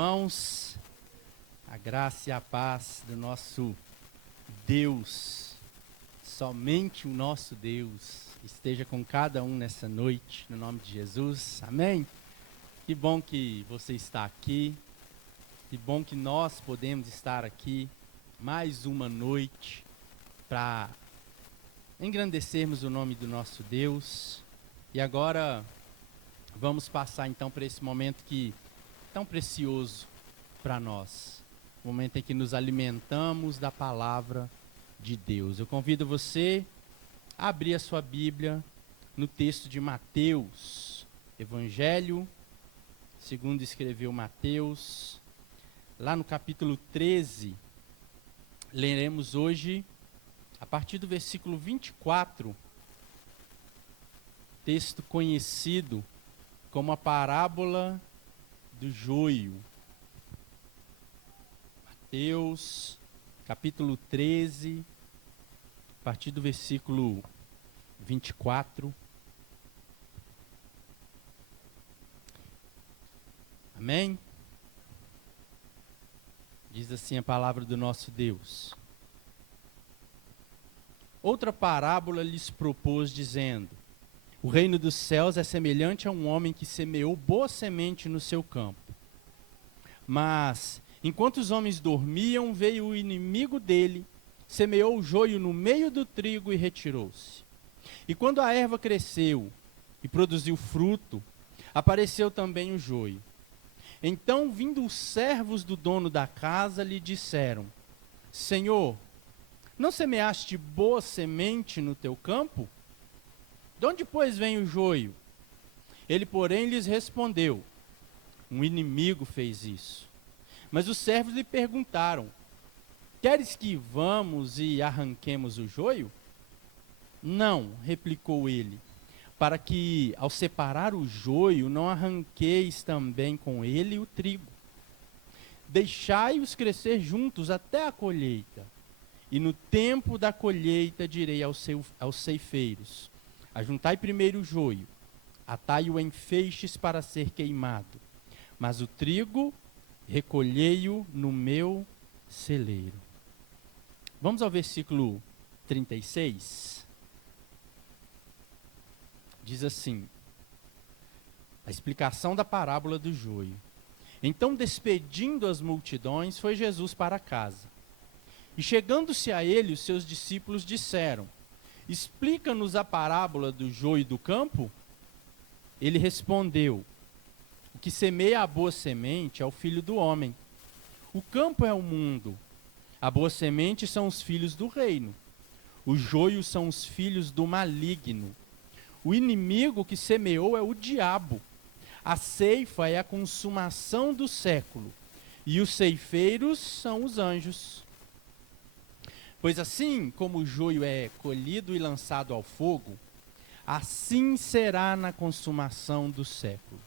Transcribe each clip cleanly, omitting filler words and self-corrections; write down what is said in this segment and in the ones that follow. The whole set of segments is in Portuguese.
Irmãos, a graça e a paz do nosso Deus, somente o nosso Deus, esteja com cada um nessa noite, no nome de Jesus, amém? Que bom que você está aqui, que bom que nós podemos estar aqui mais uma noite para engrandecermos o nome do nosso Deus. E agora vamos passar então para esse momento que tão precioso para nós, o momento em que nos alimentamos da palavra de Deus. Eu convido você a abrir a sua Bíblia no texto de Mateus, Evangelho, segundo escreveu Mateus, lá no capítulo 13, leremos hoje, a partir do versículo 24, texto conhecido como a parábola do joio. Mateus, capítulo 13, a partir do versículo 24. Amém? Diz assim a palavra do nosso Deus. Outra parábola lhes propôs, dizendo: o reino dos céus é semelhante a um homem que semeou boa semente no seu campo. Mas, enquanto os homens dormiam, veio o inimigo dele, semeou o joio no meio do trigo e retirou-se. E quando a erva cresceu e produziu fruto, apareceu também o joio. Então, vindo os servos do dono da casa, lhe disseram: Senhor, não semeaste boa semente no teu campo? De onde, pois, vem o joio? Ele, porém, lhes respondeu: um inimigo fez isso. Mas os servos lhe perguntaram: queres que vamos e arranquemos o joio? Não, replicou ele, para que, ao separar o joio, não arranqueis também com ele o trigo. Deixai-os crescer juntos até a colheita. E no tempo da colheita direi aos ceifeiros: ajuntai primeiro o joio, atai-o em feixes para ser queimado, mas o trigo recolhei-o no meu celeiro. Vamos ao versículo 36. Diz assim, a explicação da parábola do joio. Então, despedindo as multidões, foi Jesus para casa. E chegando-se a ele, os seus discípulos disseram: explica-nos a parábola do joio do campo? Ele respondeu: o que semeia a boa semente é o filho do homem. O campo é o mundo. A boa semente são os filhos do reino. Os joios são os filhos do maligno. O inimigo que semeou é o diabo. A ceifa é a consumação do século. E os ceifeiros são os anjos. Pois assim como o joio é colhido e lançado ao fogo, assim será na consumação do século.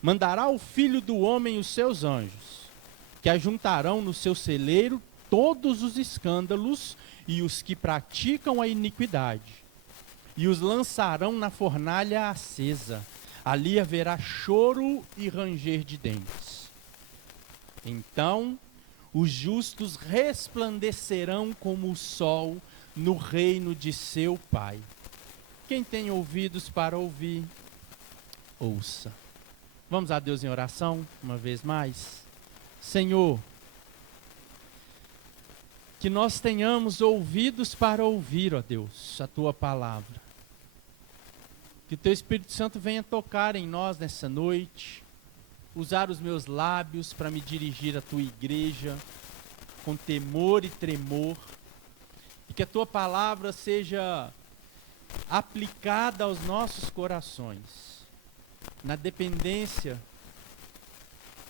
Mandará o Filho do Homem os seus anjos, que ajuntarão no seu celeiro todos os escândalos e os que praticam a iniquidade, e os lançarão na fornalha acesa. Ali haverá choro e ranger de dentes. Então os justos resplandecerão como o sol no reino de seu Pai. Quem tem ouvidos para ouvir, ouça. Vamos a Deus em oração, uma vez mais. Senhor, que nós tenhamos ouvidos para ouvir, ó Deus, a Tua palavra. Que o Teu Espírito Santo venha tocar em nós nessa noite, usar os meus lábios para me dirigir à Tua igreja, com temor e tremor, e que a Tua palavra seja aplicada aos nossos corações, na dependência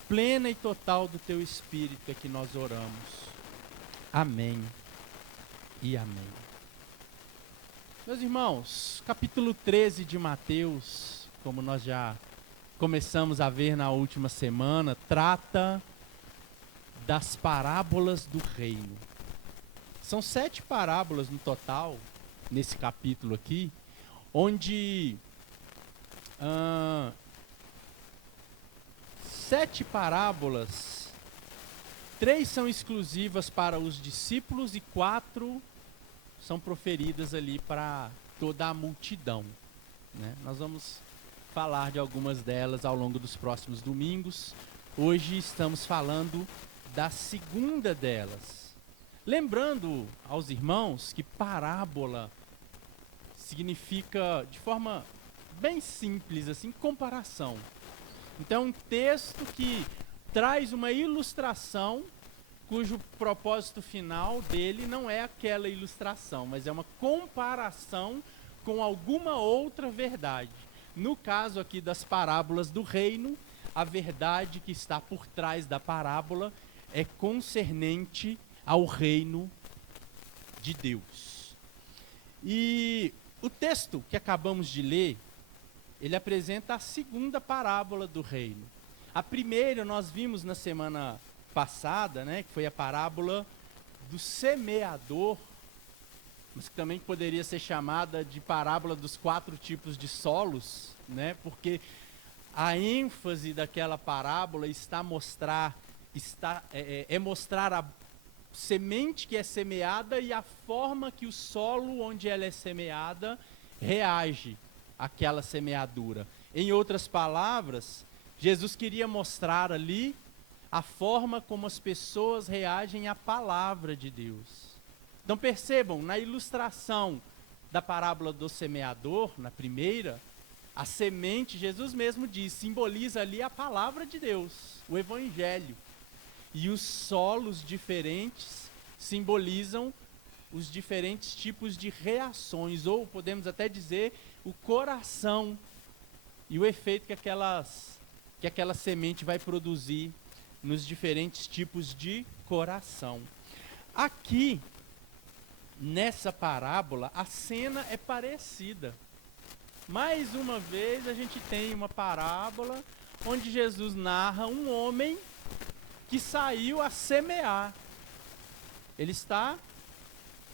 plena e total do Teu Espírito é que nós oramos. Amém e amém. Meus irmãos, capítulo 13 de Mateus, como nós já começamos a ver na última semana, trata das parábolas do reino. São 7 parábolas no total, nesse capítulo aqui, onde 7 parábolas, 3 são exclusivas para os discípulos e 4 são proferidas ali para toda a multidão, né? Nós vamos falar de algumas delas ao longo dos próximos domingos. Hoje estamos falando da segunda delas. Lembrando aos irmãos que parábola significa, de forma bem simples, assim, comparação. Então, um texto que traz uma ilustração cujo propósito final dele não é aquela ilustração, mas é uma comparação com alguma outra verdade. No caso aqui das parábolas do reino, a verdade que está por trás da parábola é concernente ao reino de Deus. E o texto que acabamos de ler, ele apresenta a segunda parábola do reino. A primeira nós vimos na semana passada, né, que foi a parábola do semeador, mas que também poderia ser chamada de parábola dos 4 tipos de solos, né, porque a ênfase daquela parábola está mostrar a semente que é semeada e a forma que o solo onde ela é semeada reage àquela semeadura. Em outras palavras, Jesus queria mostrar ali a forma como as pessoas reagem à palavra de Deus. Então percebam, na ilustração da parábola do semeador, na primeira, a semente, Jesus mesmo diz, simboliza ali a palavra de Deus, o evangelho. E os solos diferentes simbolizam os diferentes tipos de reações, ou podemos até dizer, o coração e o efeito que aquela semente vai produzir nos diferentes tipos de coração. Aqui, nessa parábola, a cena é parecida. Mais uma vez, a gente tem uma parábola onde Jesus narra um homem que saiu a semear. Ele está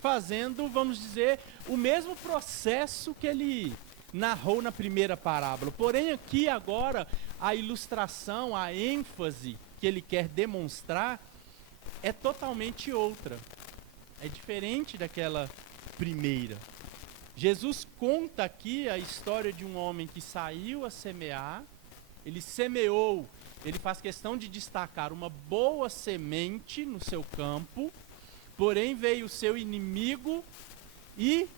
fazendo, vamos dizer, o mesmo processo que ele narrou na primeira parábola. Porém, aqui agora, a ilustração, a ênfase que ele quer demonstrar é totalmente outra. É diferente daquela primeira. Jesus conta aqui a história de um homem que saiu a semear, ele semeou, ele faz questão de destacar uma boa semente no seu campo, porém veio o seu inimigo e,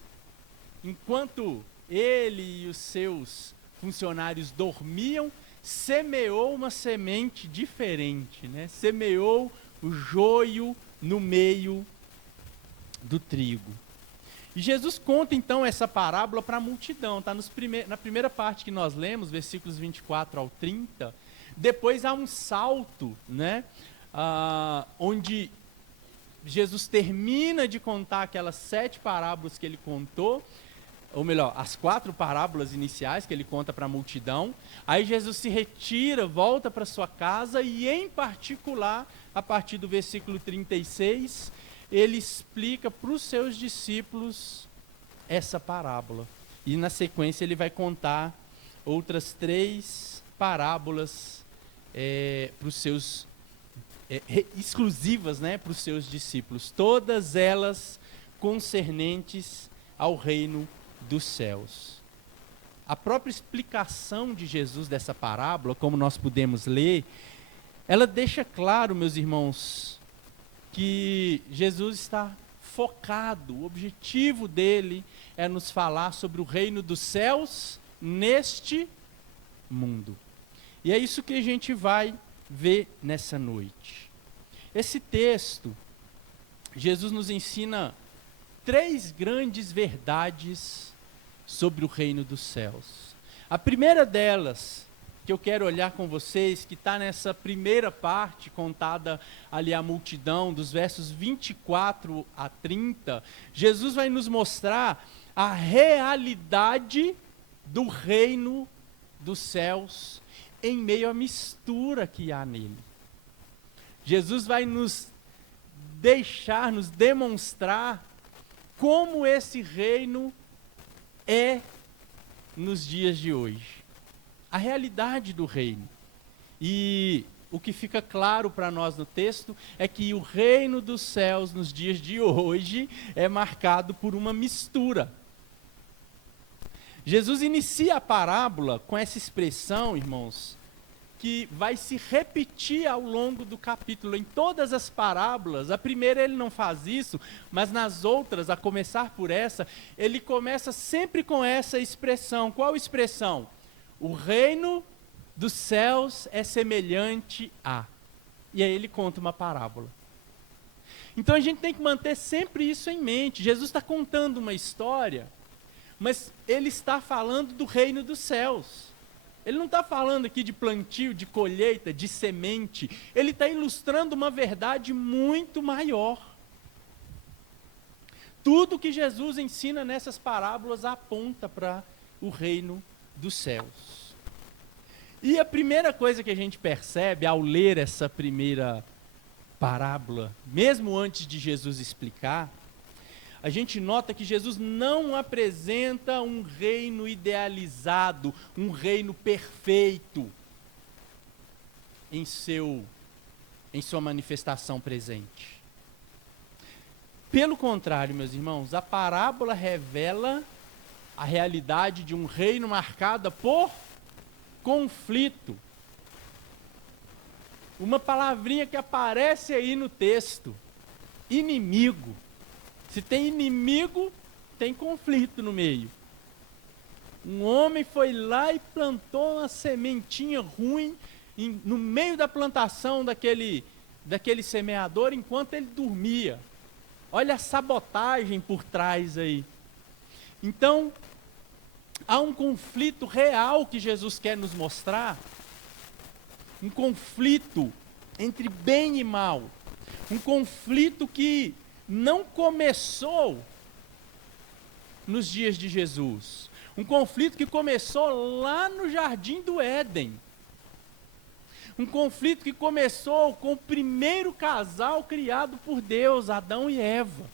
enquanto ele e os seus funcionários dormiam, semeou uma semente diferente, né? Semeou o joio no meio do trigo. E Jesus conta então essa parábola para a multidão, está na primeira parte que nós lemos, versículos 24 ao 30. Depois há um salto, né, onde Jesus termina de contar aquelas 7 parábolas que ele contou, ou melhor, as 4 parábolas iniciais que ele conta para a multidão. Aí Jesus se retira, volta para sua casa e, em particular, a partir do versículo 36, ele explica para os seus discípulos essa parábola. E na sequência ele vai contar outras 3 parábolas para os seus exclusivas, né, para os seus discípulos. Todas elas concernentes ao reino dos céus. A própria explicação de Jesus dessa parábola, como nós podemos ler, ela deixa claro, meus irmãos, que Jesus está focado, o objetivo dele é nos falar sobre o reino dos céus neste mundo. E é isso que a gente vai ver nessa noite. Esse texto, Jesus nos ensina 3 grandes verdades sobre o reino dos céus. A primeira delas, que eu quero olhar com vocês, que está nessa primeira parte contada ali à multidão, dos versos 24 a 30, Jesus vai nos mostrar a realidade do reino dos céus em meio à mistura que há nele. Jesus vai nos demonstrar como esse reino é nos dias de hoje. A realidade do reino. E o que fica claro para nós no texto é que o reino dos céus nos dias de hoje é marcado por uma mistura. Jesus inicia a parábola com essa expressão, irmãos, que vai se repetir ao longo do capítulo. Em todas as parábolas, a primeira ele não faz isso, mas nas outras, a começar por essa, ele começa sempre com essa expressão. Qual expressão? O reino dos céus é semelhante a. E aí ele conta uma parábola. Então a gente tem que manter sempre isso em mente. Jesus está contando uma história, mas ele está falando do reino dos céus. Ele não está falando aqui de plantio, de colheita, de semente. Ele está ilustrando uma verdade muito maior. Tudo que Jesus ensina nessas parábolas aponta para o reino dos céus. E a primeira coisa que a gente percebe ao ler essa primeira parábola, mesmo antes de Jesus explicar, a gente nota que Jesus não apresenta um reino idealizado, um reino perfeito em sua manifestação presente. Pelo contrário, meus irmãos, a parábola revela a realidade de um reino marcada por conflito. Uma palavrinha que aparece aí no texto: inimigo. Se tem inimigo, tem conflito no meio. Um homem foi lá e plantou uma sementinha ruim no meio da plantação daquele semeador enquanto ele dormia. Olha a sabotagem por trás aí. Então, há um conflito real que Jesus quer nos mostrar. Um conflito entre bem e mal. Um conflito que não começou nos dias de Jesus. Um conflito que começou lá no Jardim do Éden. Um conflito que começou com o primeiro casal criado por Deus, Adão e Eva.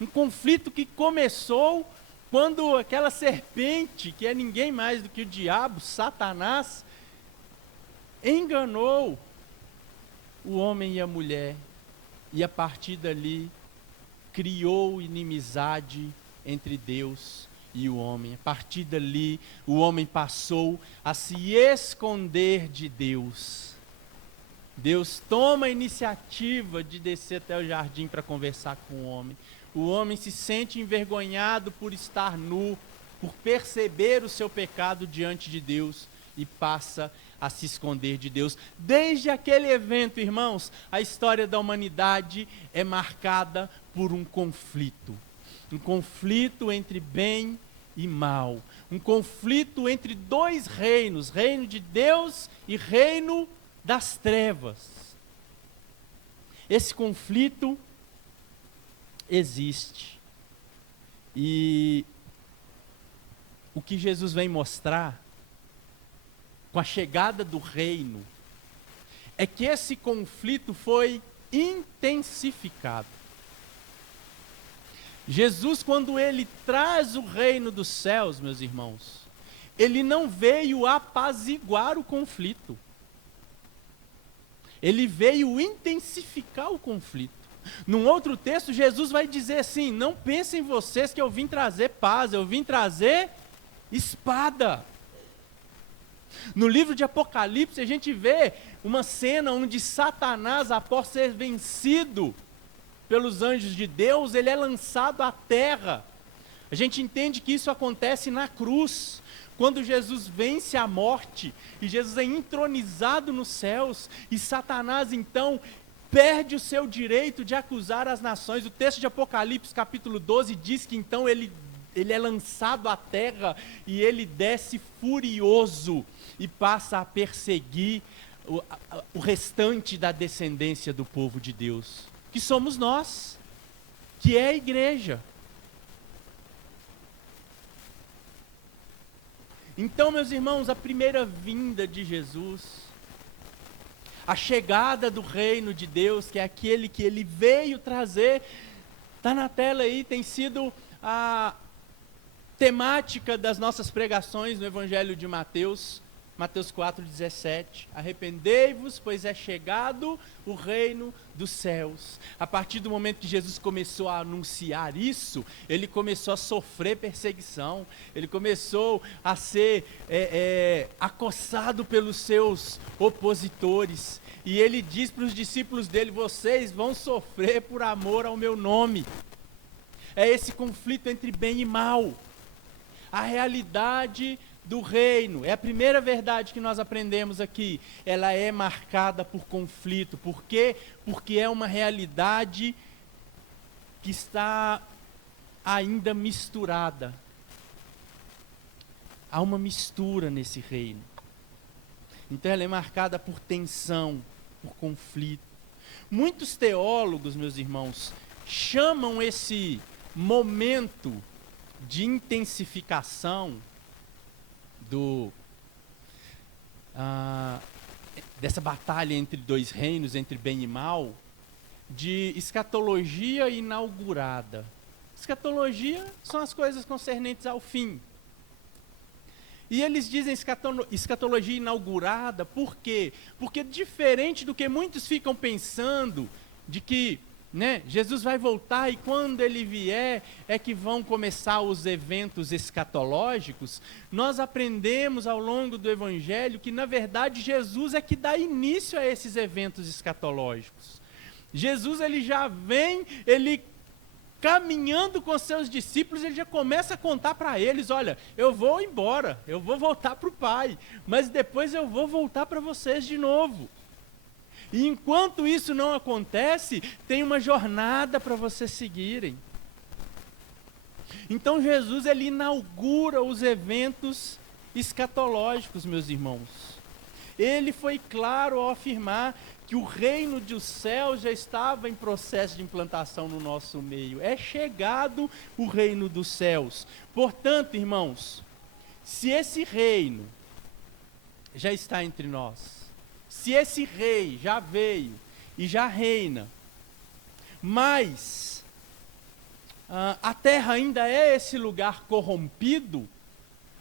Um conflito que começou quando aquela serpente, que é ninguém mais do que o diabo, Satanás, enganou o homem e a mulher. E a partir dali, criou inimizade entre Deus e o homem. A partir dali, o homem passou a se esconder de Deus. Deus toma a iniciativa de descer até o jardim para conversar com o homem. O homem se sente envergonhado por estar nu, por perceber o seu pecado diante de Deus e passa a se esconder de Deus. Desde aquele evento, irmãos, a história da humanidade é marcada por um conflito entre bem e mal, um conflito entre dois reinos, reino de Deus e reino das trevas. Esse conflito existe. E o que Jesus vem mostrar com a chegada do reino é que esse conflito foi intensificado. Jesus, quando ele traz o reino dos céus, meus irmãos, ele não veio apaziguar o conflito. Ele veio intensificar o conflito. Num outro texto, Jesus vai dizer assim: não pensem vocês que eu vim trazer paz, eu vim trazer espada. No livro de Apocalipse, a gente vê uma cena onde Satanás, após ser vencido pelos anjos de Deus, ele é lançado à terra. A gente entende que isso acontece na cruz, quando Jesus vence a morte, e Jesus é entronizado nos céus, e Satanás então perde o seu direito de acusar as nações. O texto de Apocalipse capítulo 12 diz que então ele é lançado à terra, e ele desce furioso, e passa a perseguir o restante da descendência do povo de Deus, que somos nós, que é a igreja. Então, meus irmãos, a primeira vinda de Jesus, a chegada do reino de Deus, que é aquele que ele veio trazer, está na tela aí, tem sido a temática das nossas pregações no Evangelho de Mateus. Mateus 4,17. Arrependei-vos, pois é chegado o reino dos céus. A partir do momento que Jesus começou a anunciar isso, ele começou a sofrer perseguição, ele começou a ser acossado pelos seus opositores. E ele diz para os discípulos dele: vocês vão sofrer por amor ao meu nome. É esse conflito entre bem e mal. A realidade do reino, é a primeira verdade que nós aprendemos aqui, ela é marcada por conflito. Por quê? Porque é uma realidade que está ainda misturada. Há uma mistura nesse reino. Então ela é marcada por tensão, por conflito. Muitos teólogos, meus irmãos, chamam esse momento de intensificação dessa batalha entre dois reinos, entre bem e mal, de escatologia inaugurada. Escatologia são as coisas concernentes ao fim. E eles dizem escatologia inaugurada, por quê? Porque diferente do que muitos ficam pensando, de que Jesus vai voltar e quando ele vier é que vão começar os eventos escatológicos, nós aprendemos ao longo do Evangelho que na verdade Jesus é que dá início a esses eventos escatológicos. Jesus ele já vem, ele caminhando com seus discípulos, ele já começa a contar para eles: olha, eu vou embora, eu vou voltar para o Pai, mas depois eu vou voltar para vocês de novo. E enquanto isso não acontece, tem uma jornada para vocês seguirem. Então Jesus ele inaugura os eventos escatológicos, meus irmãos. Ele foi claro ao afirmar que o reino dos céus já estava em processo de implantação no nosso meio. É chegado o reino dos céus. Portanto, irmãos, se esse reino já está entre nós, se esse rei já veio e já reina, mas a terra ainda é esse lugar corrompido,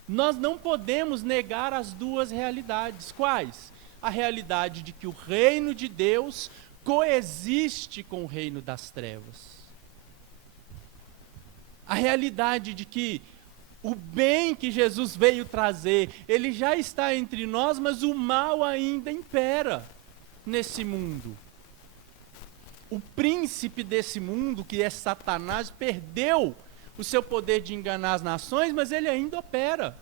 nós não podemos negar as duas realidades. Quais? A realidade de que o reino de Deus coexiste com o reino das trevas. A realidade de que o bem que Jesus veio trazer, ele já está entre nós, mas o mal ainda impera nesse mundo. O príncipe desse mundo, que é Satanás, perdeu o seu poder de enganar as nações, mas ele ainda opera.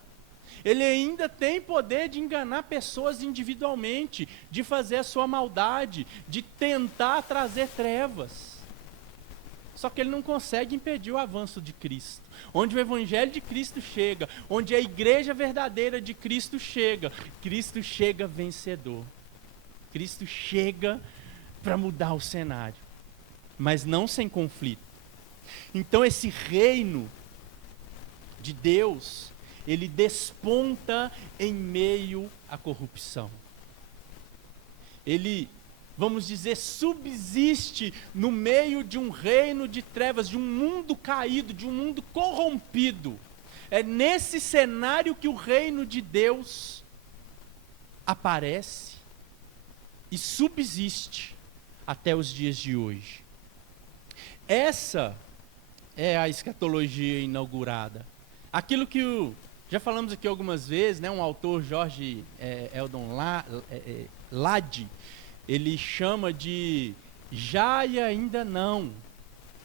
Ele ainda tem poder de enganar pessoas individualmente, de fazer a sua maldade, de tentar trazer trevas. Só que ele não consegue impedir o avanço de Cristo. Onde o Evangelho de Cristo chega, onde a igreja verdadeira de Cristo chega vencedor. Cristo chega para mudar o cenário, mas não sem conflito. Então esse reino de Deus, ele desponta em meio à corrupção. Ele, vamos dizer, subsiste no meio de um reino de trevas, de um mundo caído, de um mundo corrompido. É nesse cenário que o reino de Deus aparece e subsiste até os dias de hoje. Essa é a escatologia inaugurada. Aquilo que já falamos aqui algumas vezes, um autor, George Eldon Ladd, ele chama de já e ainda não.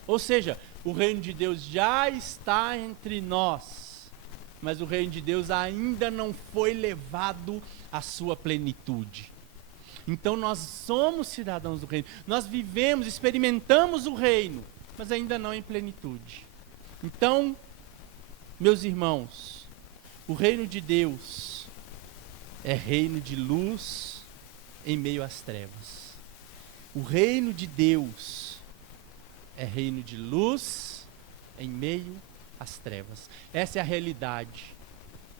Ou seja, o reino de Deus já está entre nós, mas o reino de Deus ainda não foi levado à sua plenitude. Então nós somos cidadãos do reino, nós vivemos, experimentamos o reino, mas ainda não em plenitude. Então, meus irmãos, o reino de Deus é reino de luz em meio às trevas. O reino de Deus é reino de luz em meio às trevas. Essa é a realidade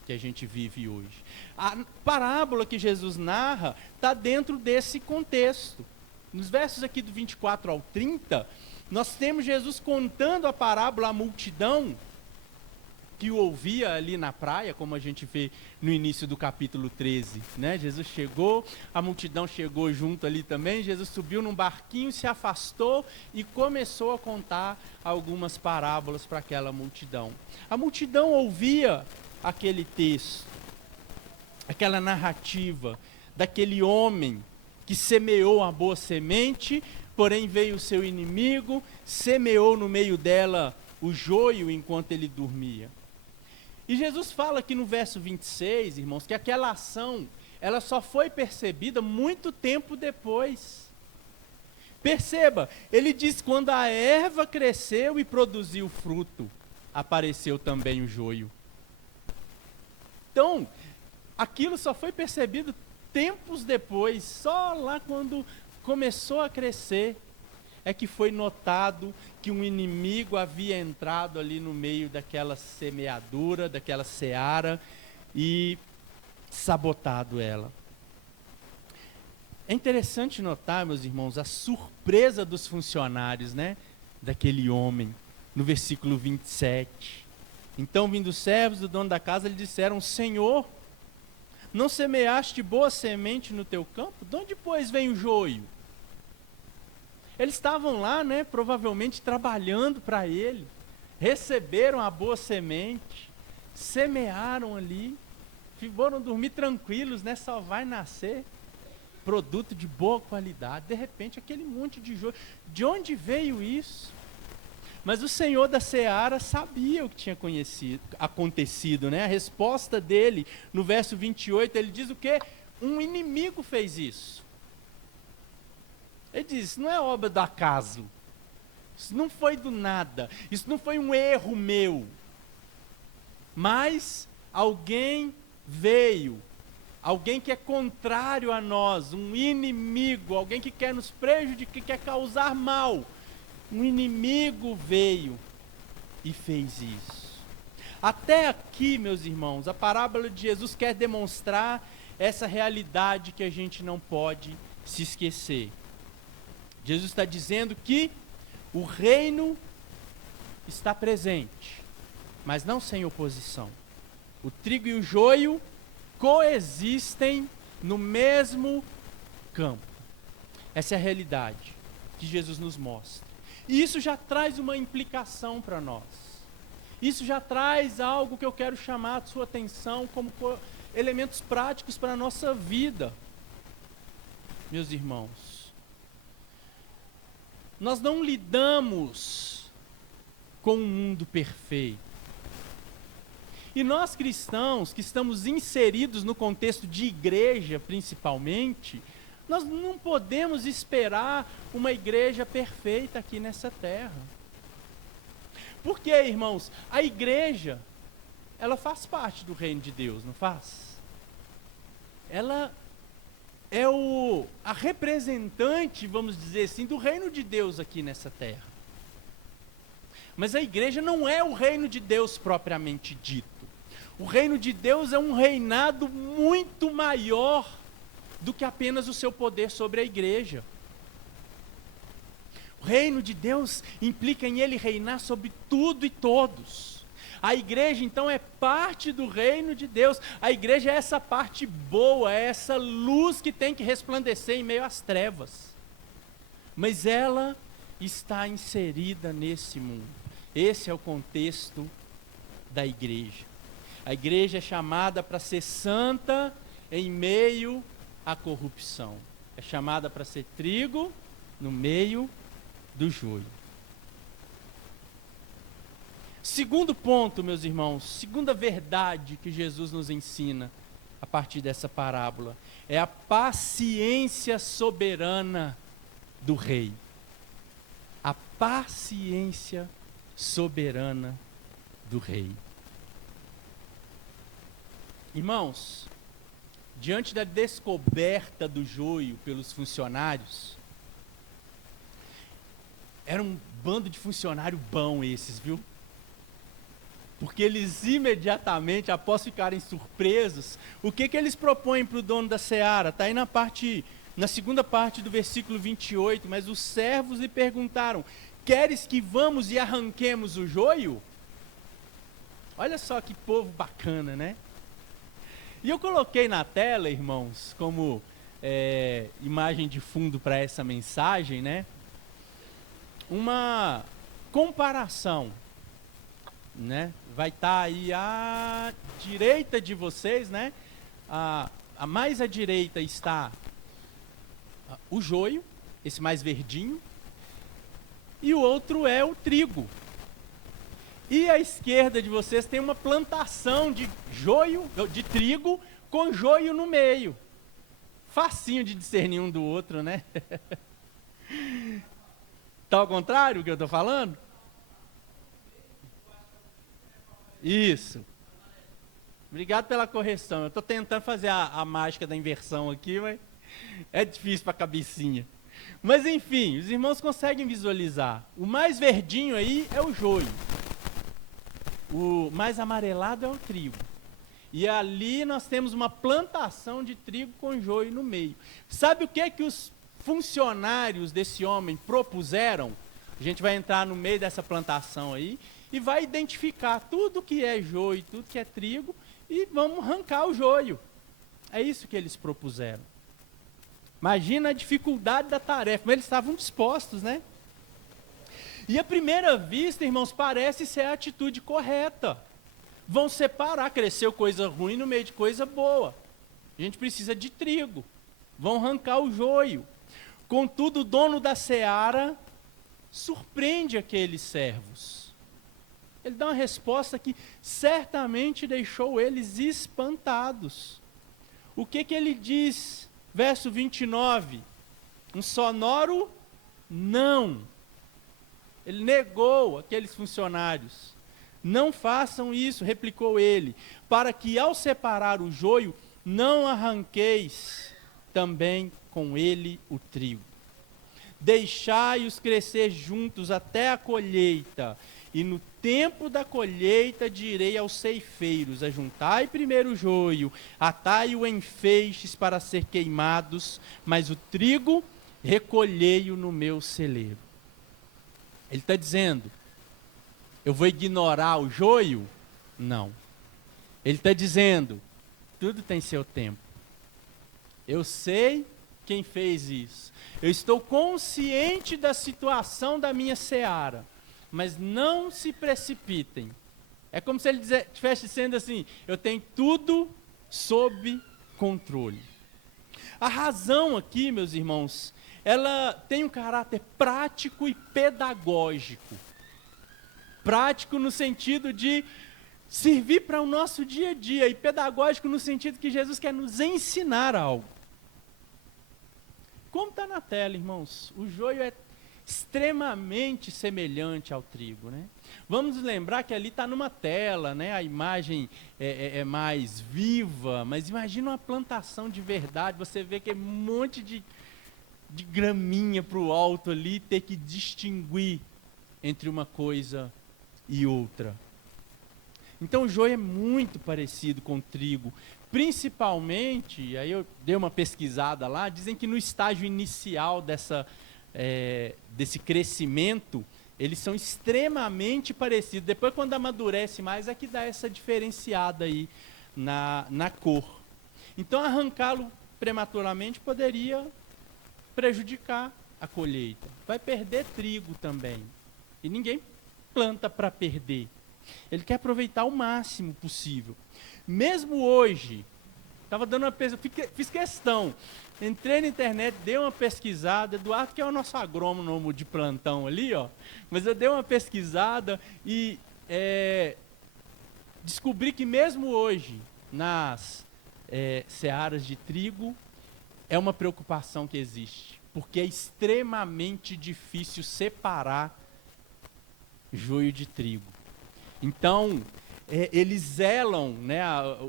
que a gente vive hoje. A parábola que Jesus narra está dentro desse contexto. Nos versos aqui do 24 ao 30, nós temos Jesus contando a parábola à multidão que o ouvia ali na praia, como a gente vê no início do capítulo 13, né? Jesus chegou, a multidão chegou junto ali também, Jesus subiu num barquinho, se afastou e começou a contar algumas parábolas para aquela multidão. A multidão ouvia aquele texto, aquela narrativa daquele homem que semeou a boa semente, porém veio o seu inimigo, semeou no meio dela o joio enquanto ele dormia. E Jesus fala aqui no verso 26, irmãos, que aquela ação, ela só foi percebida muito tempo depois. Perceba, ele diz: quando a erva cresceu e produziu fruto, apareceu também o joio. Então, aquilo só foi percebido tempos depois, só lá quando começou a crescer, é que foi notado que um inimigo havia entrado ali no meio daquela semeadura, daquela seara, e sabotado ela. É interessante notar, meus irmãos, a surpresa dos funcionários, né, daquele homem, no versículo 27. Então, vindo os servos do dono da casa, lhe disseram: Senhor, não semeaste boa semente no teu campo? De onde, pois, vem o joio? Eles estavam lá, né, provavelmente trabalhando para ele, receberam a boa semente, semearam ali, foram dormir tranquilos, né, só vai nascer produto de boa qualidade. De repente, aquele monte de joio, de onde veio isso? Mas o Senhor da seara sabia o que tinha acontecido, né? A resposta dele, no verso 28, ele diz o quê? Um inimigo fez isso. Ele diz: isso não é obra do acaso, isso não foi do nada, isso não foi um erro meu, mas alguém veio, alguém que é contrário a nós, um inimigo, alguém que quer nos prejudicar, que quer causar mal. Um inimigo veio e fez isso. Até aqui, meus irmãos, a parábola de Jesus quer demonstrar essa realidade que a gente não pode se esquecer. Jesus está dizendo que o reino está presente, mas não sem oposição. O trigo e o joio coexistem no mesmo campo. Essa é a realidade que Jesus nos mostra. E isso já traz uma implicação para nós. Isso já traz algo que eu quero chamar a sua atenção como elementos práticos para a nossa vida. Meus irmãos, nós não lidamos com um mundo perfeito. E nós cristãos, que estamos inseridos no contexto de igreja principalmente, nós não podemos esperar uma igreja perfeita aqui nessa terra. Por quê, irmãos? A igreja, ela faz parte do reino de Deus, não faz? Ela é a representante, vamos dizer assim, do reino de Deus aqui nessa terra. Mas a igreja não é o reino de Deus propriamente dito. O reino de Deus é um reinado muito maior do que apenas o seu poder sobre a igreja. O reino de Deus implica em ele reinar sobre tudo e todos. A igreja, então, é parte do reino de Deus. A igreja é essa parte boa, é essa luz que tem que resplandecer em meio às trevas. Mas ela está inserida nesse mundo. Esse é o contexto da igreja. A igreja é chamada para ser santa em meio à corrupção. É chamada para ser trigo no meio do joio. Segundo ponto, meus irmãos, segunda verdade que Jesus nos ensina a partir dessa parábola é a paciência soberana do rei. A paciência soberana do rei. Irmãos, diante da descoberta do joio pelos funcionários, era um bando de funcionário bom esses, viu? Porque eles imediatamente, após ficarem surpresos, o que eles propõem para o dono da seara? Está aí na segunda parte do versículo 28, mas os servos lhe perguntaram: queres que vamos e arranquemos o joio? Olha só que povo bacana, né? E eu coloquei na tela, irmãos, como imagem de fundo para essa mensagem, né? Uma comparação, né? Vai estar aí à direita de vocês, né? A mais à direita está o joio, esse mais verdinho, e o outro é o trigo. E à esquerda de vocês tem uma plantação de trigo com joio no meio. Facinho de discernir um do outro, né? Tá ao contrário do que eu estou falando? Isso. Obrigado pela correção. Eu estou tentando fazer a mágica da inversão aqui, mas é difícil para a cabecinha. Mas enfim, os irmãos conseguem visualizar. O mais verdinho aí é o joio. O mais amarelado é o trigo. E ali nós temos uma plantação de trigo com joio no meio. Sabe o que os funcionários desse homem propuseram? A gente vai entrar no meio dessa plantação aí e vai identificar tudo que é joio e tudo que é trigo e vamos arrancar o joio. É isso que eles propuseram. Imagina a dificuldade da tarefa, mas eles estavam dispostos, né? E à primeira vista, irmãos, parece ser a atitude correta. Vão separar, cresceu coisa ruim no meio de coisa boa. A gente precisa de trigo. Vão arrancar o joio. Contudo, o dono da seara surpreende aqueles servos. Ele dá uma resposta que certamente deixou eles espantados. O que ele diz? Verso 29. Um sonoro não. Ele negou aqueles funcionários. Não façam isso, replicou ele, para que ao separar o joio, não arranqueis também com ele o trigo. Deixai-os crescer juntos até a colheita, e no tempo da colheita direi aos ceifeiros: ajuntai primeiro o joio, atai-o em feixes para ser queimados, mas o trigo recolhei-o no meu celeiro. Ele está dizendo, eu vou ignorar o joio? Não. Ele está dizendo, tudo tem seu tempo. Eu sei quem fez isso. Eu estou consciente da situação da minha seara. Mas não se precipitem. É como se ele estivesse dizendo assim, eu tenho tudo sob controle. A razão aqui, meus irmãos, ela tem um caráter prático e pedagógico. Prático no sentido de servir para o nosso dia a dia, e pedagógico no sentido que Jesus quer nos ensinar algo. Como está na tela, irmãos, o joio é extremamente semelhante ao trigo, né? Vamos lembrar que ali está numa tela, né? A imagem é mais viva, mas imagina uma plantação de verdade, você vê que é um monte de graminha para o alto ali, ter que distinguir entre uma coisa e outra. Então o joio é muito parecido com o trigo, principalmente, aí eu dei uma pesquisada lá, dizem que no estágio inicial desse crescimento, eles são extremamente parecidos. Depois, quando amadurece mais, é que dá essa diferenciada aí na cor. Então, arrancá-lo prematuramente poderia prejudicar a colheita. Vai perder trigo também. E ninguém planta para perder. Ele quer aproveitar o máximo possível. Mesmo hoje, estava dando uma pesquisa, fiz questão, entrei na internet, dei uma pesquisada, Eduardo, que é o nosso agrônomo de plantão ali, ó, mas eu dei uma pesquisada e descobri que mesmo hoje, nas searas de trigo, é uma preocupação que existe, porque é extremamente difícil separar joio de trigo. Então, eles zelam, né,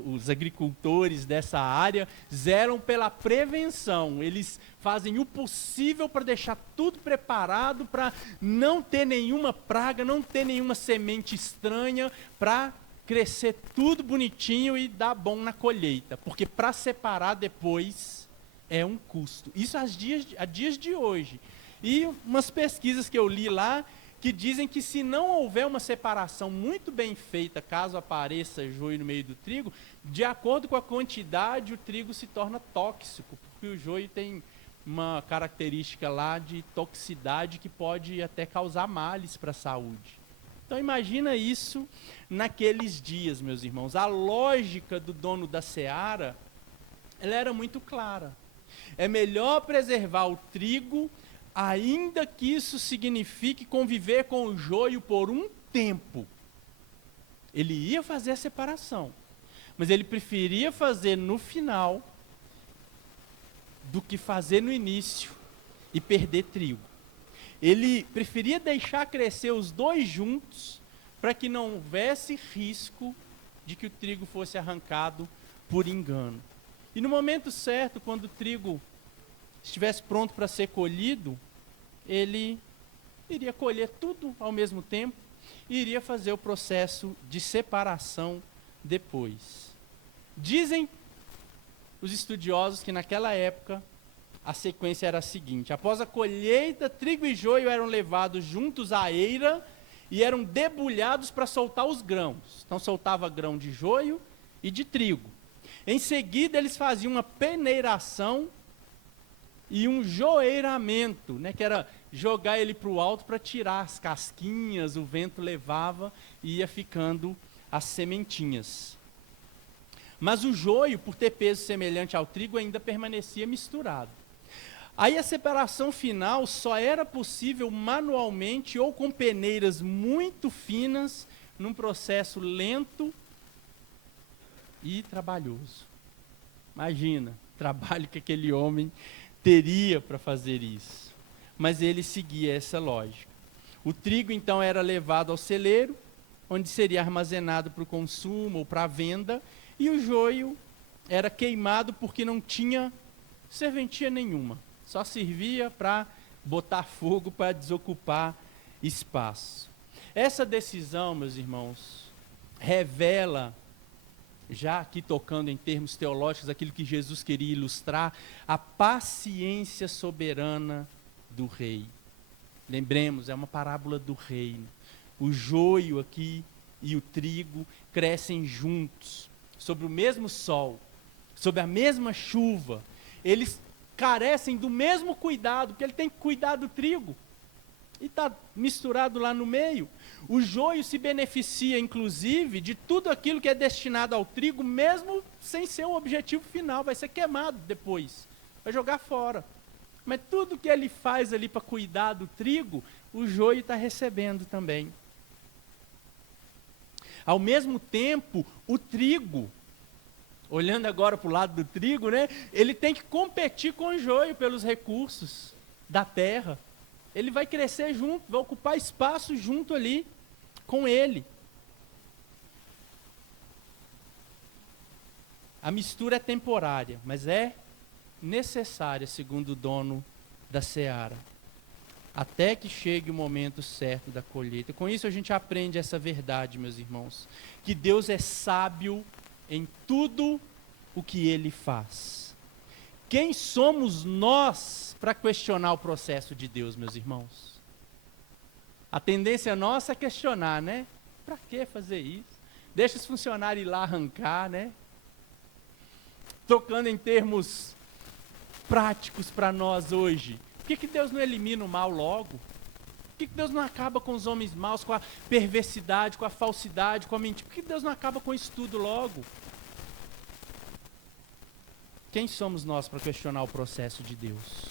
os agricultores dessa área, zelam pela prevenção. Eles fazem o possível para deixar tudo preparado, para não ter nenhuma praga, não ter nenhuma semente estranha, para crescer tudo bonitinho e dar bom na colheita. Porque para separar depois é um custo. Isso a dias de hoje. E umas pesquisas que eu li lá, que dizem que se não houver uma separação muito bem feita, caso apareça joio no meio do trigo, de acordo com a quantidade, o trigo se torna tóxico, porque o joio tem uma característica lá de toxicidade que pode até causar males para a saúde. Então imagina isso naqueles dias, meus irmãos. A lógica do dono da seara, ela era muito clara. É melhor preservar o trigo, ainda que isso signifique conviver com o joio por um tempo. Ele ia fazer a separação, mas ele preferia fazer no final do que fazer no início e perder trigo. Ele preferia deixar crescer os dois juntos para que não houvesse risco de que o trigo fosse arrancado por engano. E no momento certo, quando o trigo estivesse pronto para ser colhido, ele iria colher tudo ao mesmo tempo e iria fazer o processo de separação depois. Dizem os estudiosos que naquela época a sequência era a seguinte: após a colheita, trigo e joio eram levados juntos à eira e eram debulhados para soltar os grãos. Então soltava grão de joio e de trigo. Em seguida eles faziam uma peneiração e um joeiramento, que era jogar ele para o alto para tirar as casquinhas, o vento levava e ia ficando as sementinhas. Mas o joio, por ter peso semelhante ao trigo, ainda permanecia misturado. Aí a separação final só era possível manualmente ou com peneiras muito finas, num processo lento e trabalhoso. Imagina o trabalho que aquele homem teria para fazer isso. Mas ele seguia essa lógica. O trigo então era levado ao celeiro, onde seria armazenado para o consumo ou para a venda, e o joio era queimado porque não tinha serventia nenhuma. Só servia para botar fogo, para desocupar espaço. Essa decisão, meus irmãos, revela, já aqui tocando em termos teológicos, aquilo que Jesus queria ilustrar, a paciência soberana do rei. Lembremos, é uma parábola do reino. O joio aqui e o trigo crescem juntos, sob o mesmo sol, sob a mesma chuva. Eles carecem do mesmo cuidado, porque ele tem que cuidar do trigo. E está misturado lá no meio. O joio se beneficia, inclusive, de tudo aquilo que é destinado ao trigo, mesmo sem ser o objetivo final. Vai ser queimado depois, vai jogar fora. Mas tudo que ele faz ali para cuidar do trigo, o joio está recebendo também. Ao mesmo tempo, o trigo, olhando agora para o lado do trigo, ele tem que competir com o joio pelos recursos da terra. Ele vai crescer junto, vai ocupar espaço junto ali com ele. A mistura é temporária, mas é necessária, segundo o dono da seara, até que chegue o momento certo da colheita. Com isso a gente aprende essa verdade, meus irmãos, que Deus é sábio em tudo o que Ele faz. Quem somos nós para questionar o processo de Deus, meus irmãos? A tendência nossa é questionar, Para que fazer isso? Deixa os funcionários ir lá arrancar, Tocando em termos práticos para nós hoje. Por que Deus não elimina o mal logo? Por que Deus não acaba com os homens maus, com a perversidade, com a falsidade, com a mentira? Por que Deus não acaba com isso tudo logo? Quem somos nós para questionar o processo de Deus?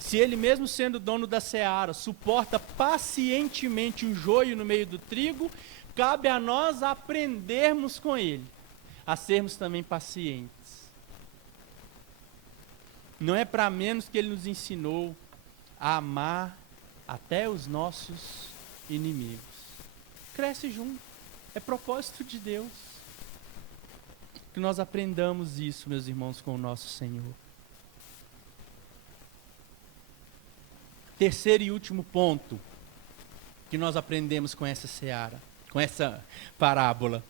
Se Ele, mesmo sendo dono da seara, suporta pacientemente o joio no meio do trigo, cabe a nós aprendermos com Ele, a sermos também pacientes. Não é para menos que Ele nos ensinou a amar até os nossos inimigos. Cresce junto, é propósito de Deus. Que nós aprendamos isso, meus irmãos, com o nosso Senhor. Terceiro e último ponto que nós aprendemos com essa seara, com essa parábola.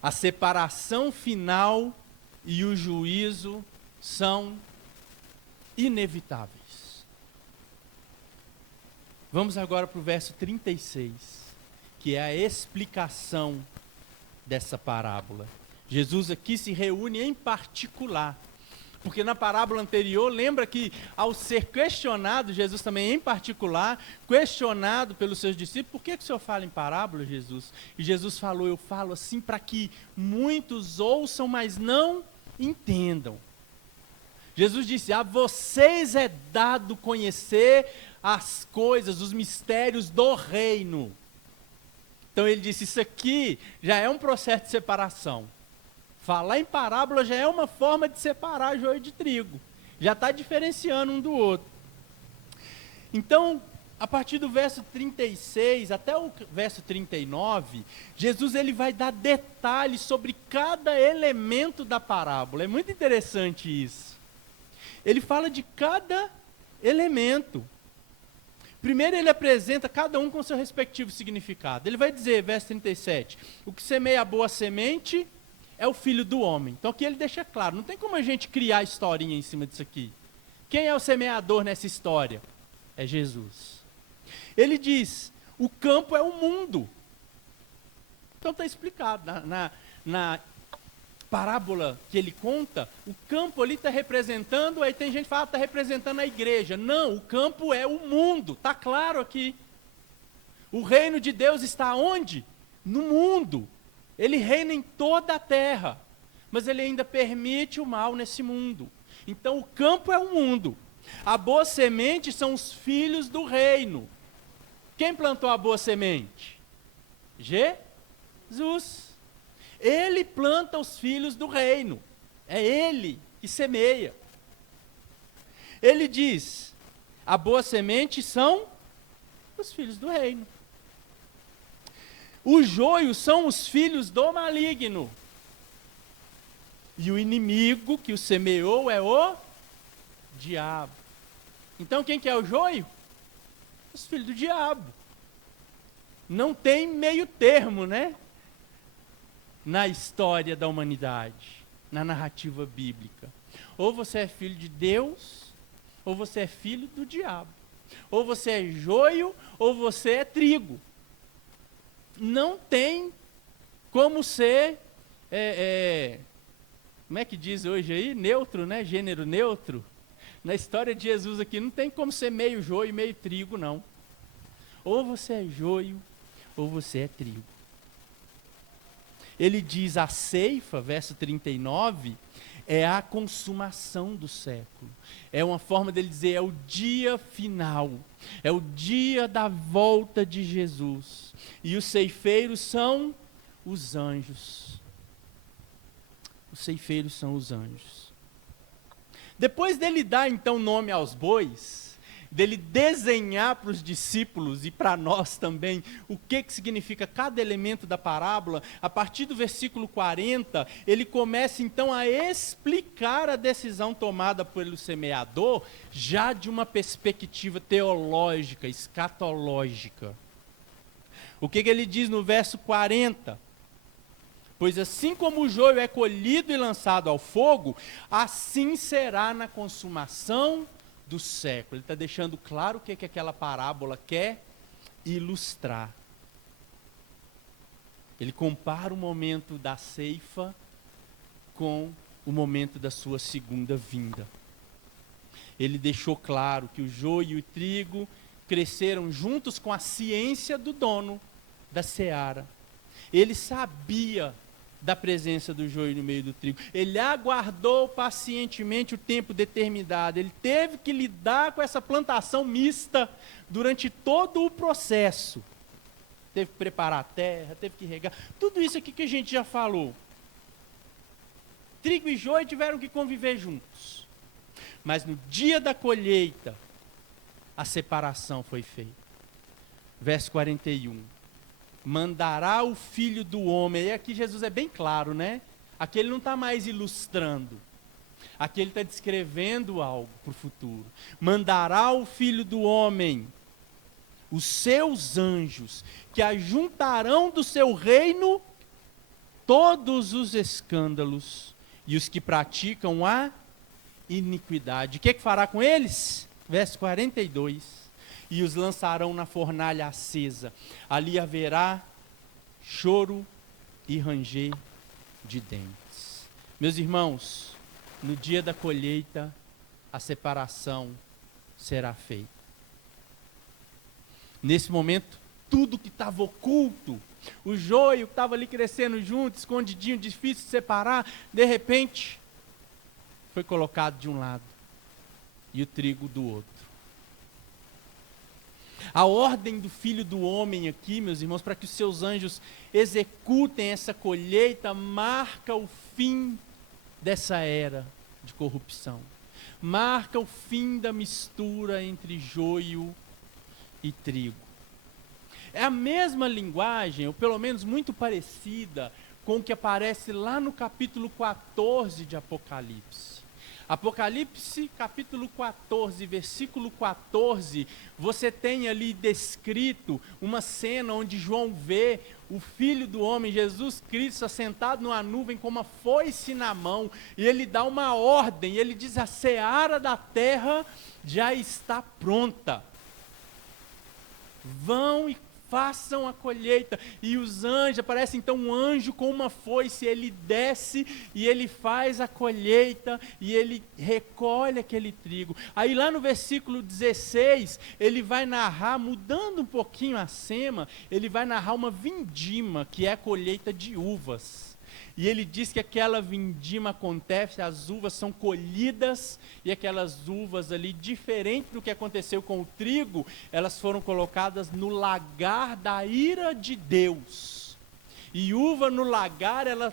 A separação final e o juízo são inevitáveis. Vamos agora para o verso 36, que é a explicação dessa parábola. Jesus aqui se reúne em particular, porque na parábola anterior, lembra que ao ser questionado, Jesus também em particular, questionado pelos seus discípulos, por que o senhor fala em parábola, Jesus? E Jesus falou, eu falo assim para que muitos ouçam, mas não entendam. Jesus disse, a vocês é dado conhecer as coisas, os mistérios do reino. Então ele disse, isso aqui já é um processo de separação. Falar em parábola já é uma forma de separar joio de trigo. Já está diferenciando um do outro. Então, a partir do verso 36 até o verso 39, Jesus ele vai dar detalhes sobre cada elemento da parábola. É muito interessante isso. Ele fala de cada elemento. Primeiro ele apresenta cada um com seu respectivo significado. Ele vai dizer, verso 37, o que semeia a boa semente é o filho do homem. Então aqui ele deixa claro, não tem como a gente criar historinha em cima disso aqui. Quem é o semeador nessa história? É Jesus. Ele diz, o campo é o mundo. Então está explicado. Na parábola que ele conta, o campo ali está representando, aí tem gente que fala, está representando a igreja. Não, o campo é o mundo, está claro aqui. O reino de Deus está onde? No mundo. Ele reina em toda a terra, mas ele ainda permite o mal nesse mundo. Então o campo é o mundo. A boa semente são os filhos do reino. Quem plantou a boa semente? Jesus. Ele planta os filhos do reino. É ele que semeia. Ele diz, a boa semente são os filhos do reino. O joio são os filhos do maligno. E o inimigo que o semeou é o diabo. Então quem que é o joio? Os filhos do diabo. Não tem meio termo, né? Na história da humanidade, na narrativa bíblica. Ou você é filho de Deus, ou você é filho do diabo. Ou você é joio, ou você é trigo. Não tem como ser, como é que diz hoje aí? Neutro, né? Gênero neutro. Na história de Jesus aqui, não tem como ser meio joio e meio trigo, não. Ou você é joio, ou você é trigo. Ele diz a ceifa, verso 39, é a consumação do século. É uma forma dele dizer, é o dia final. É o dia da volta de Jesus. E os ceifeiros são os anjos. Os ceifeiros são os anjos. Depois dele dar então nome aos bois, dele desenhar para os discípulos e para nós também o que significa cada elemento da parábola, a partir do versículo 40, ele começa então a explicar a decisão tomada pelo semeador, já de uma perspectiva teológica, escatológica. O que ele diz no verso 40? Pois assim como o joio é colhido e lançado ao fogo, assim será na consumação do século. Ele está deixando claro o que aquela parábola quer ilustrar. Ele compara o momento da ceifa com o momento da sua segunda vinda. Ele deixou claro que o joio e o trigo cresceram juntos com a ciência do dono da seara. Ele sabia da presença do joio no meio do trigo. Ele aguardou pacientemente o tempo determinado. Ele teve que lidar com essa plantação mista durante todo o processo. Teve que preparar a terra, teve que regar. Tudo isso aqui que a gente já falou. Trigo e joio tiveram que conviver juntos. Mas no dia da colheita, a separação foi feita. Verso 41. Mandará o Filho do Homem. E aqui Jesus é bem claro, né? Aqui ele não está mais ilustrando. Aqui ele está descrevendo algo para o futuro. Mandará o Filho do Homem, os seus anjos, que ajuntarão do seu reino todos os escândalos e os que praticam a iniquidade. O que fará com eles? Verso 42. e os lançarão na fornalha acesa. Ali haverá choro e ranger de dentes. Meus irmãos, no dia da colheita, a separação será feita. Nesse momento, tudo que estava oculto, o joio que estava ali crescendo junto, escondidinho, difícil de separar, de repente, foi colocado de um lado e o trigo do outro. A ordem do Filho do Homem aqui, meus irmãos, para que os seus anjos executem essa colheita, marca o fim dessa era de corrupção. Marca o fim da mistura entre joio e trigo. É a mesma linguagem, ou pelo menos muito parecida, com o que aparece lá no capítulo 14 de Apocalipse. Apocalipse, capítulo 14, versículo 14, você tem ali descrito uma cena onde João vê o Filho do Homem, Jesus Cristo, assentado numa nuvem com uma foice na mão, e ele dá uma ordem, ele diz: a seara da terra já está pronta. Vão e façam a colheita. E os anjos, aparece então um anjo com uma foice, ele desce e ele faz a colheita e ele recolhe aquele trigo. Aí lá no versículo 16, ele vai narrar, mudando um pouquinho a cena, ele vai narrar uma vindima, que é a colheita de uvas. E ele diz que aquela vindima acontece, as uvas são colhidas, e aquelas uvas ali, diferente do que aconteceu com o trigo, elas foram colocadas no lagar da ira de Deus. E uva no lagar, ela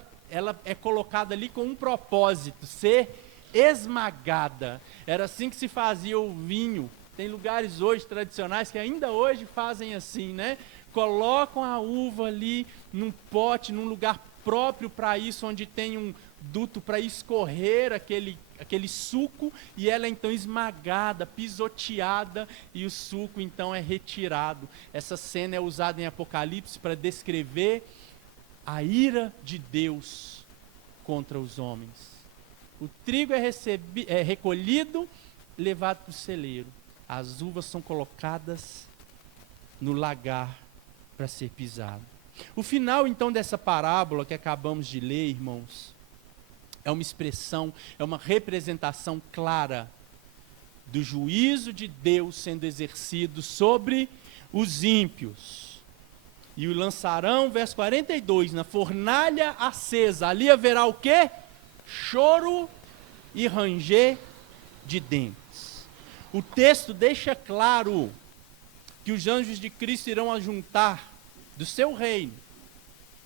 é colocada ali com um propósito, ser esmagada. Era assim que se fazia o vinho. Tem lugares hoje tradicionais que ainda hoje fazem assim, né? Colocam a uva ali num pote, num lugar próprio para isso, onde tem um duto para escorrer aquele suco, e ela é então esmagada, pisoteada, e o suco então é retirado. Essa cena é usada em Apocalipse para descrever a ira de Deus contra os homens. O trigo é recolhido, levado para o celeiro. As uvas são colocadas no lagar para ser pisado. O final, então, dessa parábola que acabamos de ler, irmãos, é uma expressão, é uma representação clara do juízo de Deus sendo exercido sobre os ímpios. E o lançarão, verso 42, na fornalha acesa. Ali haverá o quê? Choro e ranger de dentes. O texto deixa claro que os anjos de Cristo irão ajuntar do seu reino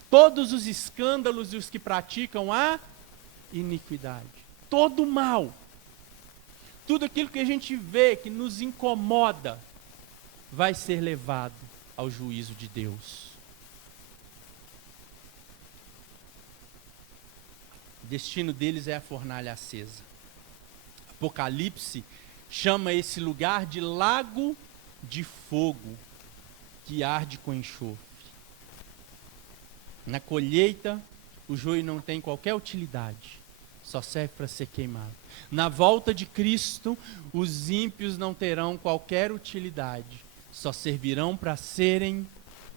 todos os escândalos e os que praticam a iniquidade, todo o mal, tudo aquilo que a gente vê que nos incomoda, vai ser levado ao juízo de Deus. O destino deles é a fornalha acesa. Apocalipse chama esse lugar de lago de fogo, que arde com enxofre. Na colheita, o joio não tem qualquer utilidade, só serve para ser queimado. Na volta de Cristo, os ímpios não terão qualquer utilidade, só servirão para serem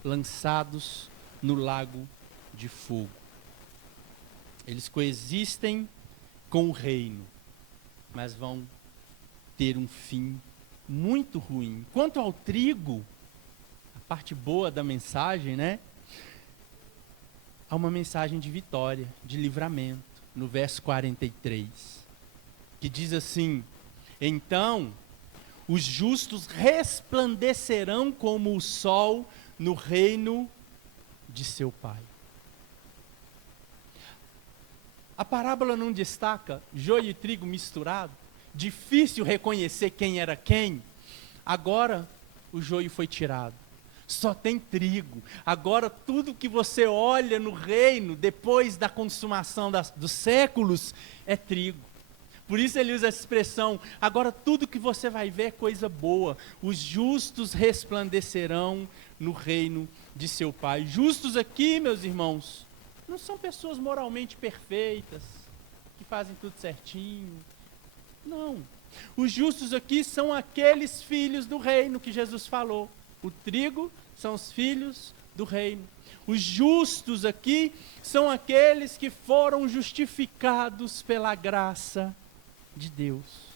lançados no lago de fogo. Eles coexistem com o reino, mas vão ter um fim muito ruim. Quanto ao trigo, a parte boa da mensagem, né? Há uma mensagem de vitória, de livramento, no verso 43, que diz assim: então os justos resplandecerão como o sol no reino de seu Pai. A parábola não destaca joio e trigo misturado, difícil reconhecer quem era quem. Agora o joio foi tirado, só tem trigo. Agora tudo que você olha no reino, depois da consumação dos séculos, é trigo. Por isso ele usa essa expressão: agora tudo que você vai ver é coisa boa. Os justos resplandecerão no reino de seu Pai. Justos aqui, meus irmãos, não são pessoas moralmente perfeitas, que fazem tudo certinho. Não, Os justos aqui são aqueles filhos do reino que Jesus falou. O trigo são os filhos do reino. Os justos aqui são aqueles que foram justificados pela graça de Deus.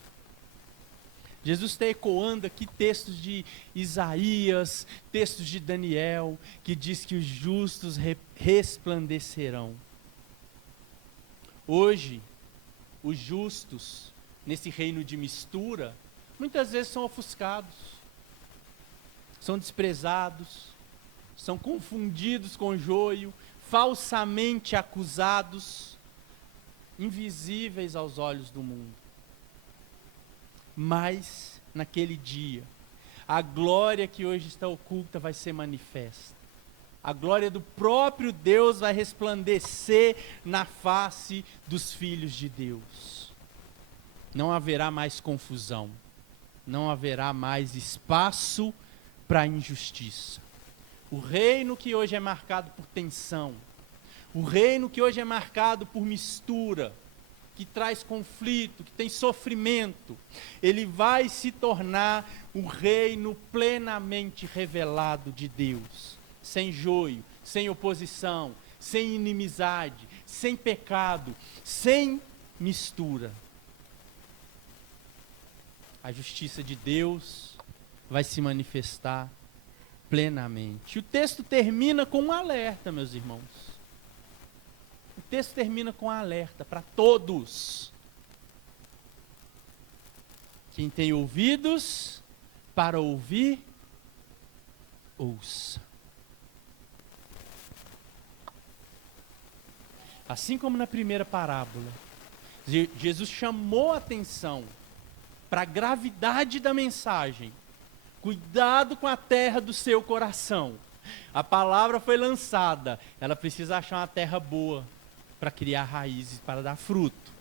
Jesus está ecoando aqui textos de Isaías, textos de Daniel, que diz que os justos resplandecerão. Hoje, os justos, nesse reino de mistura, muitas vezes são ofuscados, são desprezados, são confundidos com joio, falsamente acusados, invisíveis aos olhos do mundo. Mas, naquele dia, a glória que hoje está oculta vai ser manifesta. A glória do próprio Deus vai resplandecer na face dos filhos de Deus. Não haverá mais confusão. Não haverá mais espaço para a injustiça. O reino que hoje é marcado por tensão, o reino que hoje é marcado por mistura, que traz conflito, que tem sofrimento, ele vai se tornar o reino plenamente revelado de Deus, sem joio, sem oposição, sem inimizade, sem pecado, sem mistura. A justiça de Deus vai se manifestar plenamente. O texto termina com um alerta, meus irmãos. O texto termina com um alerta para todos. Quem tem ouvidos para ouvir, ouça. Assim como na primeira parábola, Jesus chamou a atenção para a gravidade da mensagem. Cuidado com a terra do seu coração. A palavra foi lançada, ela precisa achar uma terra boa para criar raízes, para dar fruto.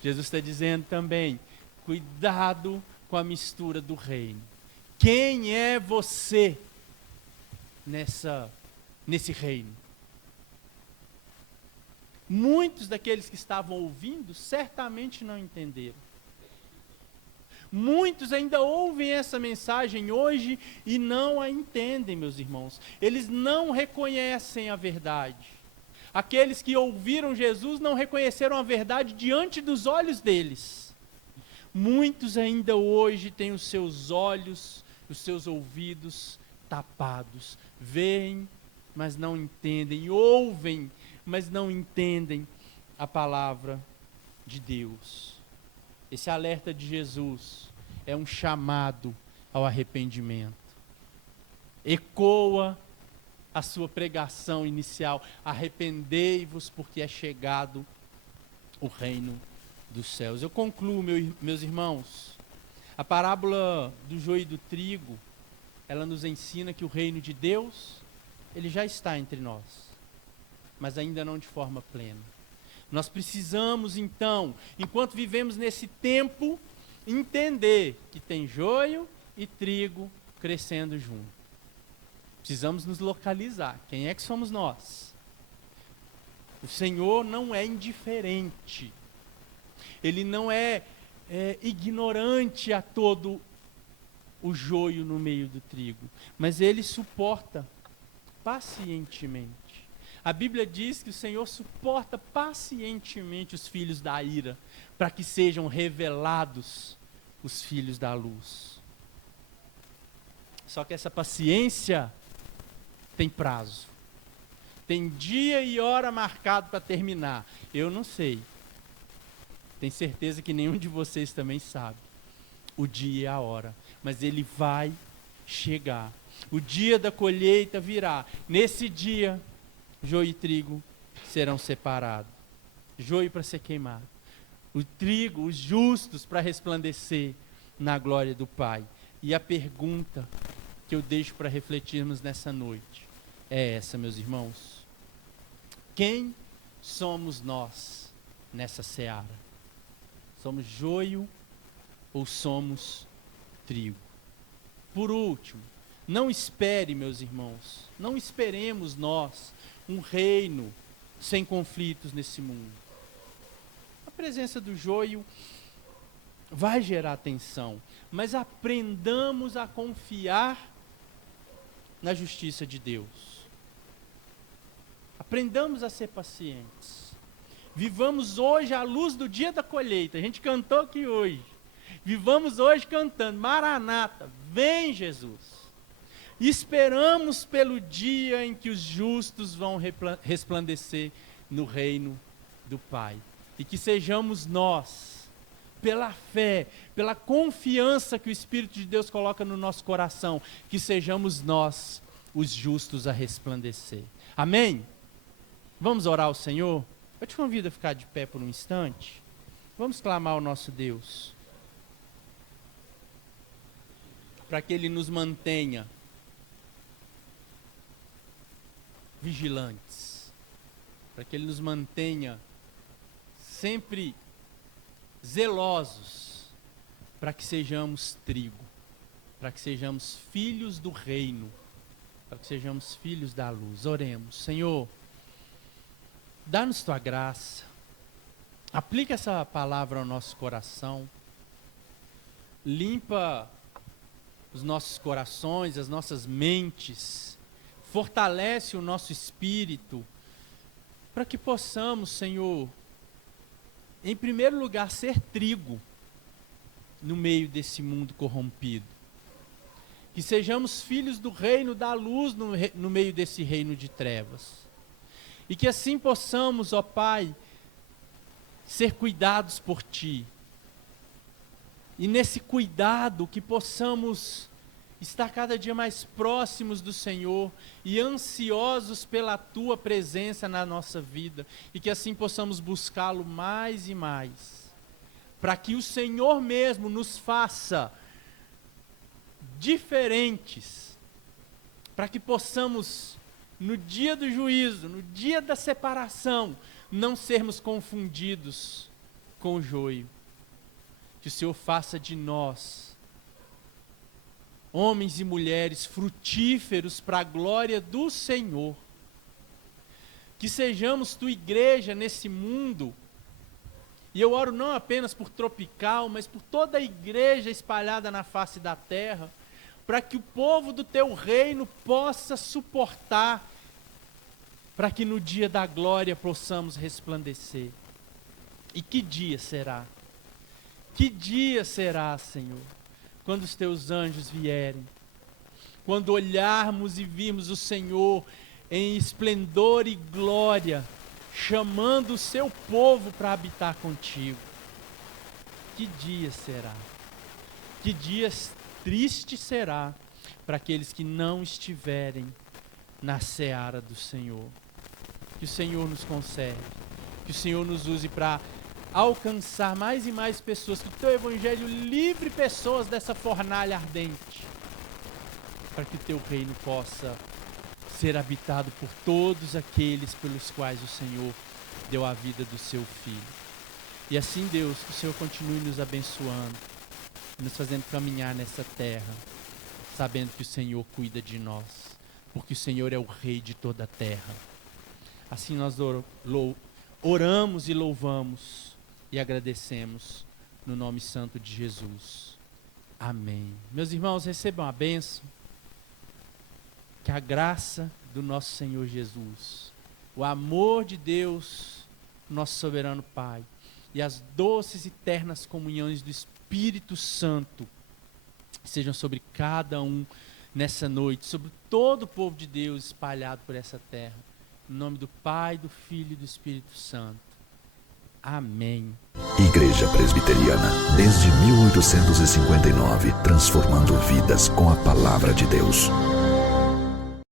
Jesus está dizendo também, cuidado com a mistura do reino. Quem é você nesse reino? Muitos daqueles que estavam ouvindo certamente não entenderam. Muitos ainda ouvem essa mensagem hoje e não a entendem, meus irmãos. Eles não reconhecem a verdade. Aqueles que ouviram Jesus não reconheceram a verdade diante dos olhos deles. Muitos ainda hoje têm os seus olhos, os seus ouvidos tapados. Veem, mas não entendem. Ouvem, mas não entendem a palavra de Deus. Esse alerta de Jesus é um chamado ao arrependimento. Ecoa a sua pregação inicial. Arrependei-vos porque é chegado o reino dos céus. Eu concluo, meus irmãos. A parábola do joio e do trigo, ela nos ensina que o reino de Deus, ele já está entre nós, mas ainda não de forma plena. Nós precisamos, então, enquanto vivemos nesse tempo, entender que tem joio e trigo crescendo junto. Precisamos nos localizar. Quem é que somos nós? O Senhor não é indiferente. Ele não é ignorante a todo o joio no meio do trigo, mas Ele suporta pacientemente. A Bíblia diz que o Senhor suporta pacientemente os filhos da ira, para que sejam revelados os filhos da luz. Só que essa paciência tem prazo. Tem dia e hora marcado para terminar. Eu não sei. Tenho certeza que nenhum de vocês também sabe o dia e a hora. Mas ele vai chegar. O dia da colheita virá. Nesse dia, joio e trigo serão separados. Joio para ser queimado. O trigo, os justos para resplandecer na glória do Pai. E a pergunta que eu deixo para refletirmos nessa noite é essa, meus irmãos. Quem somos nós nessa seara? Somos joio ou somos trigo? Por último, não espere, meus irmãos, não esperemos nós um reino sem conflitos nesse mundo. A presença do joio vai gerar tensão, mas aprendamos a confiar na justiça de Deus. Aprendamos a ser pacientes. Vivamos hoje à luz do dia da colheita. A gente cantou aqui hoje. Vivamos hoje cantando, Maranata, vem Jesus. Esperamos pelo dia em que os justos vão resplandecer no reino do Pai. E que sejamos nós, pela fé, pela confiança que o Espírito de Deus coloca no nosso coração, que sejamos nós os justos a resplandecer. Amém? Vamos orar ao Senhor? Eu te convido a ficar de pé por um instante. Vamos clamar ao nosso Deus, para que Ele nos mantenha vigilantes, para que Ele nos mantenha sempre zelosos, para que sejamos trigo, para que sejamos filhos do reino, para que sejamos filhos da luz. Oremos. Senhor, dá-nos tua graça, aplica essa palavra ao nosso coração, limpa os nossos corações, as nossas mentes, fortalece o nosso espírito, para que possamos, Senhor, em primeiro lugar, ser trigo no meio desse mundo corrompido. Que sejamos filhos do reino da luz no meio desse reino de trevas. E que assim possamos, ó Pai, ser cuidados por Ti. E nesse cuidado que possamos estar cada dia mais próximos do Senhor e ansiosos pela Tua presença na nossa vida. E que assim possamos buscá-lo mais e mais. Para que o Senhor mesmo nos faça diferentes. Para que possamos, no dia do juízo, no dia da separação, não sermos confundidos com o joio. Que o Senhor faça de nós homens e mulheres frutíferos para a glória do Senhor. Que sejamos tua igreja nesse mundo. E eu oro não apenas por Tropical, mas por toda a igreja espalhada na face da terra, para que o povo do teu reino possa suportar, para que no dia da glória possamos resplandecer. E que dia será? Que dia será, Senhor? Quando os teus anjos vierem, quando olharmos e virmos o Senhor em esplendor e glória, chamando o seu povo para habitar contigo. Que dia será? Que dia triste será para aqueles que não estiverem na seara do Senhor. Que o Senhor nos conserve, que o Senhor nos use para alcançar mais e mais pessoas, que o teu evangelho livre pessoas dessa fornalha ardente, para que o teu reino possa ser habitado por todos aqueles pelos quais o Senhor deu a vida do seu Filho. E assim, Deus, que o Senhor continue nos abençoando, nos fazendo caminhar nessa terra, sabendo que o Senhor cuida de nós, porque o Senhor é o Rei de toda a terra. Assim nós oramos e louvamos e agradecemos no nome santo de Jesus. Amém. Meus irmãos, recebam a bênção. Que a graça do nosso Senhor Jesus, o amor de Deus, nosso soberano Pai, e as doces e ternas comunhões do Espírito Santo sejam sobre cada um nessa noite, sobre todo o povo de Deus espalhado por essa terra. Em nome do Pai, do Filho e do Espírito Santo. Amém. Igreja Presbiteriana, desde 1859, transformando vidas com a palavra de Deus.